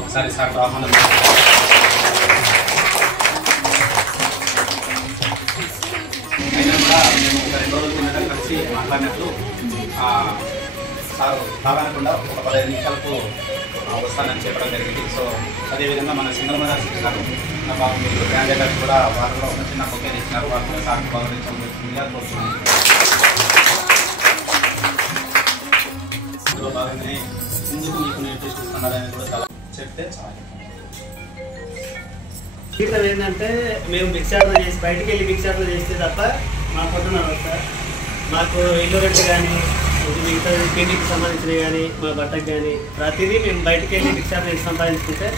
ఒకసారి సార్ ఆహ్వానం. అయినా కూడా మేము ఒక 2 రోజుల కిందట కలిసి మాట్లాడినట్లు సార్ కాదనకుండా ఒక 15 నిమిషాలకు వస్తానని చెప్పడం జరిగింది. సో అదేవిధంగా మన సింగరమణ గారు నా బాబు మీరు బ్రాండ్ గారు కూడా వారిలో ఒక చిన్న బొకే ఇచ్చినారు. వారు కూడా సార్కి గౌరవించగా కోరుతున్నాను. ఇందులో భాగంగానే ఎందుకు మీకు నేను టెస్ట్ ఇస్తున్నారని కూడా చాలా చెప్తే చాలా జీవితం ఏంటంటే మేము భిక్షాటన చేసి బయటికి వెళ్ళి భిక్షాటన చేస్తే తప్ప మా పొద్దున సార్ మాకు ఇల్లు రెంట్ కానీ మిగతా పిండికి సంబంధించినవి కానీ మా బట్టకు కానీ ప్రతిదీ మేము బయటికి వెళ్ళి భిక్షాటన చేసి సంపాదించుకుంటే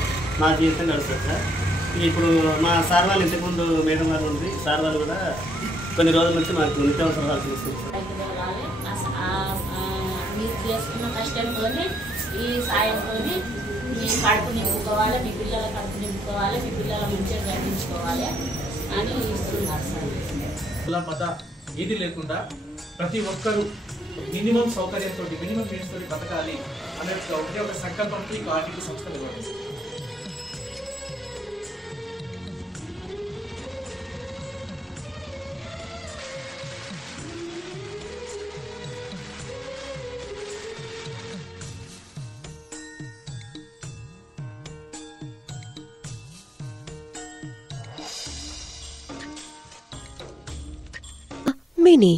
మా జీవితం నడుస్తుంది సార్. ఇప్పుడు మా సార్ వాళ్ళు ఇంతకుముందు మేడం గారు ఉంది, సార్ వాళ్ళు కూడా కొన్ని రోజుల నుంచి మాకు నిత్యావసరాలు తీసుకుంటారు. మీరు చేసుకున్న కష్టంతో ఈ సాయంతో మీ కడుపు నింపుకోవాలి, మీ పిల్లల కడుపు నింపుకోవాలి, మీ పిల్లల మంచిగా గర్వించుకోవాలి అని ఇస్తున్నారు సార్. ఇది లేకుండా ప్రతి ఒక్కరూ మినిమం సౌకర్యంతో మినిమం నీడ్స్తో బతకాలి అన్నట్టుగా ఉంటే ఒక సంకల్పంతో ఈ ఆర్టీసీ సంస్థలు ఇవ్వాలి. Mini